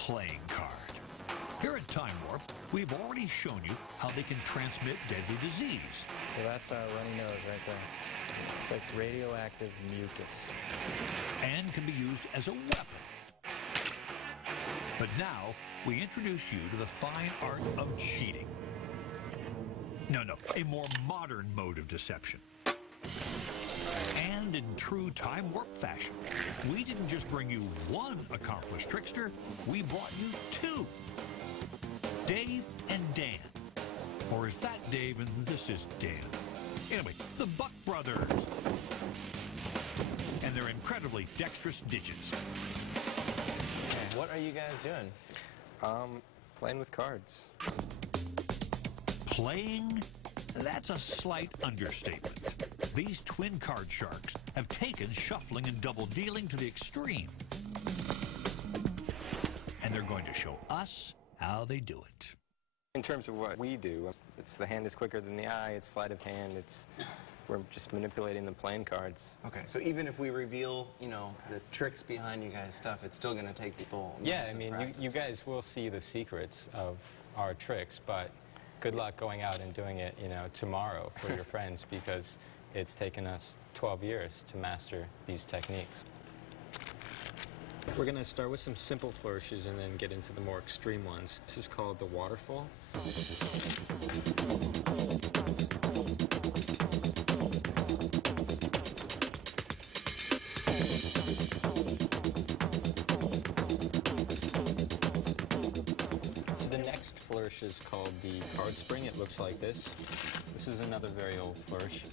playing card. Here at Time Warp, we've already shown you how they can transmit deadly disease. So that's our runny nose right there. It's like radioactive mucus. And can be used as a weapon. But now, we introduce you to the fine art of cheating. No, a more modern mode of deception. And in true Time Warp fashion, we didn't just bring you one accomplished trickster, we brought you two. Dave and Dan. Or is that Dave and this is Dan? Anyway, the Buck Brothers. And their incredibly dexterous digits. What are you guys doing? Playing with cards. Playing? That's a slight understatement. These twin card sharks have taken shuffling and double dealing to the extreme. And they're going to show us how they do it. In terms of what we do, it's the hand is quicker than the eye, it's sleight of hand, we're just manipulating the playing cards. Okay, so even if we reveal, the tricks behind you guys' stuff, it's still going to take people Yeah, I mean, you guys will see the secrets of our tricks, but good luck going out and doing it, tomorrow for your friends, because it's taken us 12 years to master these techniques. We're going to start with some simple flourishes and then get into the more extreme ones. This is called the waterfall. So the next flourish is called the card spring. It looks like this. This is another very old flourish.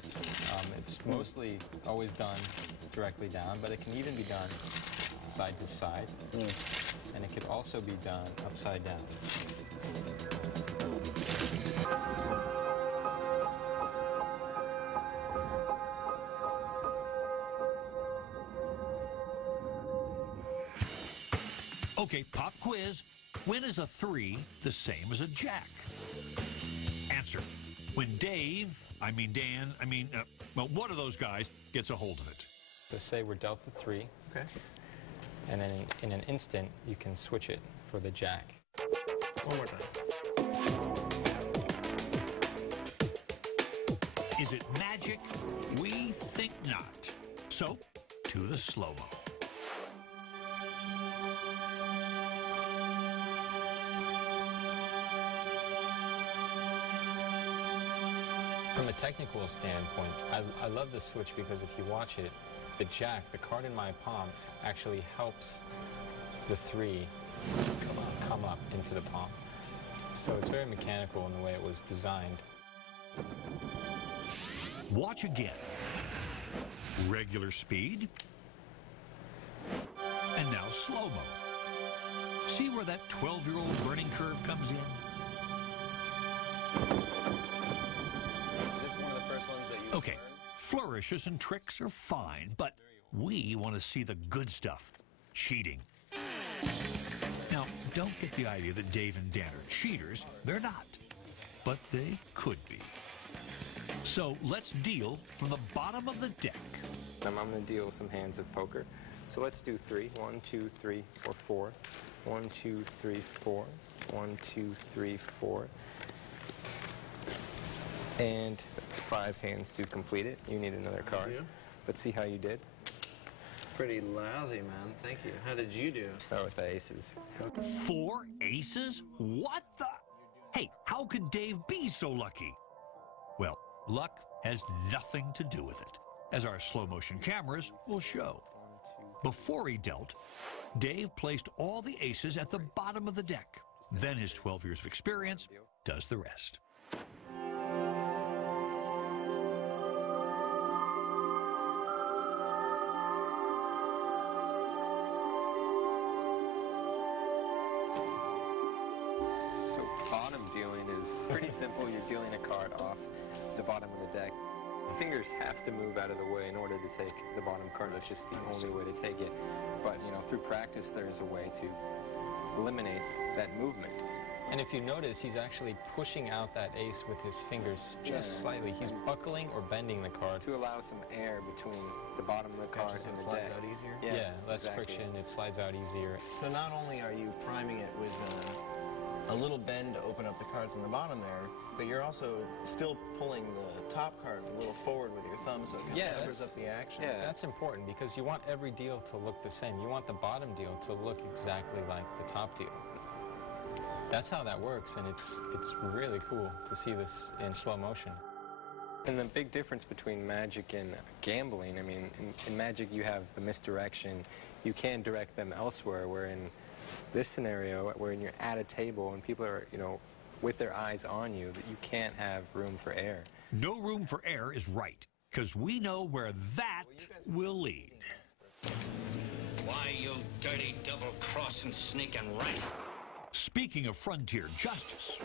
It's mostly always done directly down, but it can even be done side to side, and it could also be done upside down. Okay, pop quiz. When is a 3 the same as a jack? Answer. When Dan, well, one of those guys gets a hold of it. So say we're dealt the 3. Okay. And then in an instant, you can switch it for the jack. One more time. Is it magic? We think not. So, to the slow-mo. From a technical standpoint, I love the switch because if you watch it, the jack, the card in my palm, actually helps the 3 come up into the palm. So it's very mechanical in the way it was designed. Watch again. Regular speed. And now slow-mo. See where that 12-year-old learning curve comes in? Is this one of the first ones that you Okay, flourishes and tricks are fine, but we want to see the good stuff, cheating. Now, don't get the idea that Dave and Dan are cheaters. They're not, but they could be. So let's deal from the bottom of the deck. I'm going to deal some hands of poker. So let's do 3. 1, 2, 3, or 4. 1, 2, 3, 4. 1, 2, 3, 4. And 5 hands to complete it. You need another card. Let's see how you did. Pretty lousy, man. Thank you. How did you do? Oh, with the aces. 4 aces? What the? Hey, how could Dave be so lucky? Well, luck has nothing to do with it, as our slow-motion cameras will show. Before he dealt, Dave placed all the aces at the bottom of the deck. Then his 12 years of experience does the rest. Bottom dealing is pretty simple. You're dealing a card off the bottom of the deck. Fingers have to move out of the way in order to take the bottom card. That's just the only way to take it. But, through practice, there's a way to eliminate that movement. And if you notice, he's actually pushing out that ace with his fingers just slightly. He's buckling or bending the card. To allow some air between the bottom of the card So and it the slides deck. out easier? Yeah, less exactly. friction, it slides out easier. So not only are you priming it with a little bend to open up the cards on the bottom there, but you're also still pulling the top card a little forward with your thumb so it kind of covers up the action. Yeah. That's important because you want every deal to look the same. You want the bottom deal to look exactly like the top deal. That's how that works, and it's really cool to see this in slow motion. And the big difference between Magic and gambling, I mean, in Magic you have the misdirection. You can direct them elsewhere, where in this scenario, wherein you're at a table and people are, you know, with their eyes on you, that you can't have room for error. No room for error is right, because we know where that will lead. Why, you dirty double-crossing snake and rat? Speaking of frontier justice,